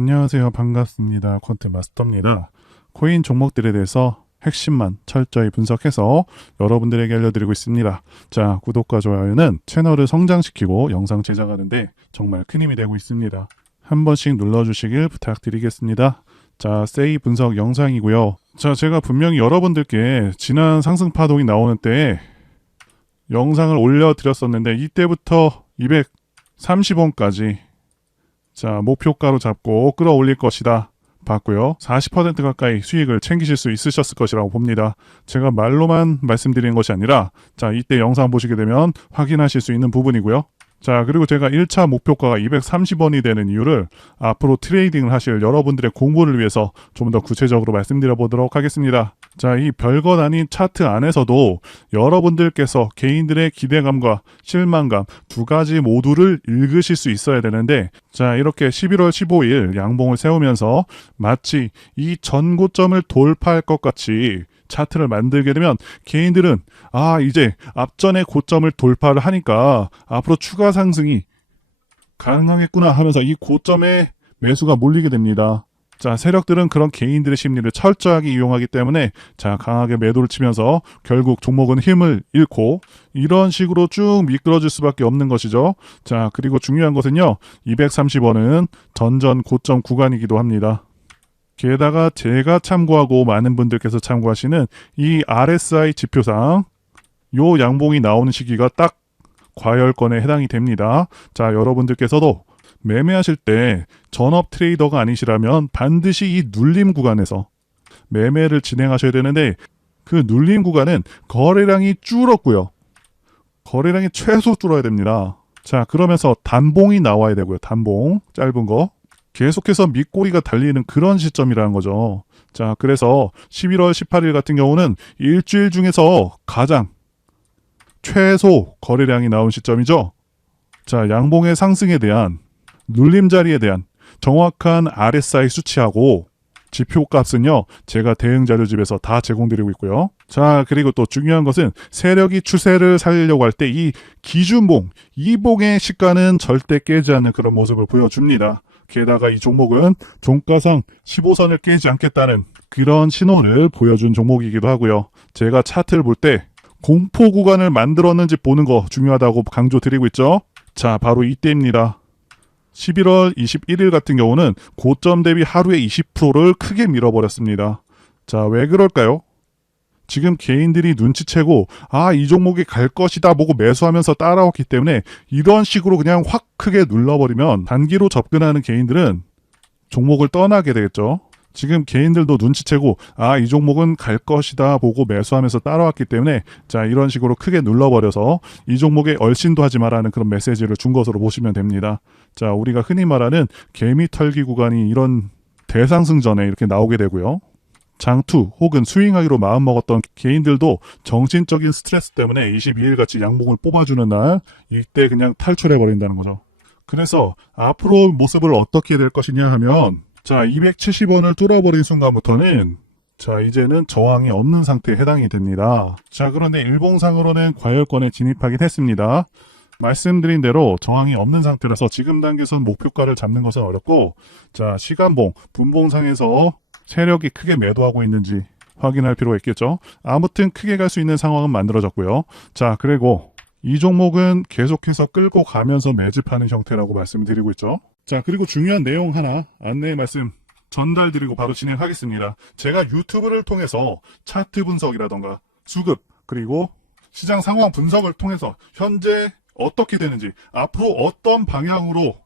안녕하세요. 반갑습니다. 콘트 마스터입니다. 코인 종목들에 대해서 핵심만 철저히 분석해서 여러분들에게 알려드리고 있습니다. 자, 구독과 좋아요는 채널을 성장시키고 영상 제작하는데 정말 큰 힘이 되고 있습니다. 한 번씩 눌러주시길 부탁드리겠습니다. 자, 세이 분석 영상이고요. 자, 제가 분명히 여러분들께 지난 상승 파동이 나오는 때에 영상을 올려드렸었는데 이때부터 230원까지 자, 목표가로 잡고 끌어올릴 것이다. 봤고요. 40% 가까이 수익을 챙기실 수 있으셨을 것이라고 봅니다. 제가 말로만 말씀드리는 것이 아니라 자, 이때 영상 보시게 되면 확인하실 수 있는 부분이고요. 자, 그리고 제가 1차 목표가가 230원이 되는 이유를 앞으로 트레이딩을 하실 여러분들의 공부를 위해서 좀 더 구체적으로 말씀드려 보도록 하겠습니다. 자, 이 별것 아닌 차트 안에서도 여러분들께서 개인들의 기대감과 실망감 두 가지 모두를 읽으실 수 있어야 되는데, 자, 이렇게 11월 15일 양봉을 세우면서 마치 이 전고점을 돌파할 것 같이 차트를 만들게 되면 개인들은 아, 이제 앞전의 고점을 돌파를 하니까 앞으로 추가 상승이 가능하겠구나 하면서 이 고점에 매수가 몰리게 됩니다. 자, 세력들은 그런 개인들의 심리를 철저하게 이용하기 때문에 자, 강하게 매도를 치면서 결국 종목은 힘을 잃고 이런 식으로 쭉 미끄러질 수밖에 없는 것이죠. 자, 그리고 중요한 것은요. 230원은 전전 고점 구간이기도 합니다. 게다가 제가 참고하고 많은 분들께서 참고하시는 이 RSI 지표상 요 양봉이 나오는 시기가 딱 과열권에 해당이 됩니다. 자, 여러분들께서도 매매하실 때 전업 트레이더가 아니시라면 반드시 이 눌림 구간에서 매매를 진행하셔야 되는데 그 눌림 구간은 거래량이 줄었고요. 거래량이 최소 줄어야 됩니다. 자, 그러면서 단봉이 나와야 되고요. 단봉 짧은 거. 계속해서 밑꼬리가 달리는 그런 시점이라는 거죠. 자, 그래서 11월 18일 같은 경우는 일주일 중에서 가장 최소 거래량이 나온 시점이죠. 자, 양봉의 상승에 대한 눌림 자리에 대한 정확한 RSI 수치하고 지표 값은요, 제가 대응 자료집에서 다 제공드리고 있고요. 자, 그리고 또 중요한 것은 세력이 추세를 살리려고 할 때 이 기준봉, 이 봉의 시가는 절대 깨지 않는 그런 모습을 보여줍니다. 게다가 이 종목은 종가상 15선을 깨지 않겠다는 그런 신호를 보여준 종목이기도 하고요. 제가 차트를 볼 때 공포 구간을 만들었는지 보는 거 중요하다고 강조 드리고 있죠. 자, 바로 이때입니다. 11월 21일 같은 경우는 고점 대비 하루에 20%를 크게 밀어버렸습니다. 자, 왜 그럴까요? 지금 개인들이 눈치채고 아, 이 종목이 갈 것이다 보고 매수하면서 따라왔기 때문에 이런 식으로 그냥 확 크게 눌러버리면 단기로 접근하는 개인들은 종목을 떠나게 되겠죠. 지금 개인들도 눈치채고 아, 이 종목은 갈 것이다 보고 매수하면서 따라왔기 때문에 자, 이런 식으로 크게 눌러버려서 이 종목에 얼씬도 하지 말라는 그런 메시지를 준 것으로 보시면 됩니다. 자, 우리가 흔히 말하는 개미 털기 구간이 이런 대상승 전에 이렇게 나오게 되고요. 장투 혹은 스윙하기로 마음먹었던 개인들도 정신적인 스트레스 때문에 22일 같이 양봉을 뽑아주는 날 이때 그냥 탈출해버린다는 거죠. 그래서 앞으로 모습을 어떻게 될 것이냐 하면 자 270원을 뚫어버린 순간부터는 자 이제는 저항이 없는 상태에 해당이 됩니다. 자 그런데 일봉상으로는 과열권에 진입하긴 했습니다. 말씀드린 대로 저항이 없는 상태라서 지금 단계에서는 목표가를 잡는 것은 어렵고 자 시간봉 분봉상에서 세력이 크게 매도하고 있는지 확인할 필요가 있겠죠. 아무튼 크게 갈 수 있는 상황은 만들어졌고요. 자, 그리고 이 종목은 계속해서 끌고 가면서 매집하는 형태라고 말씀드리고 있죠. 자, 그리고 중요한 내용 하나 안내 말씀 전달드리고 바로 진행하겠습니다. 제가 유튜브를 통해서 차트 분석이라던가 수급 그리고 시장 상황 분석을 통해서 현재 어떻게 되는지 앞으로 어떤 방향으로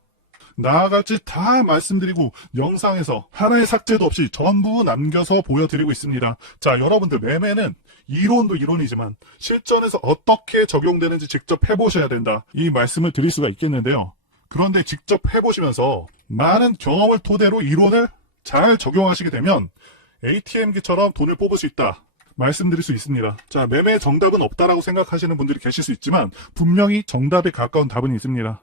나아갈지 다 말씀드리고 영상에서 하나의 삭제도 없이 전부 남겨서 보여드리고 있습니다. 자, 여러분들 매매는 이론도 이론이지만 실전에서 어떻게 적용되는지 직접 해보셔야 된다. 이 말씀을 드릴 수가 있겠는데요. 그런데 직접 해보시면서 많은 경험을 토대로 이론을 잘 적용하시게 되면 ATM기처럼 돈을 뽑을 수 있다. 말씀드릴 수 있습니다. 자, 매매 정답은 없다라고 생각하시는 분들이 계실 수 있지만 분명히 정답에 가까운 답은 있습니다.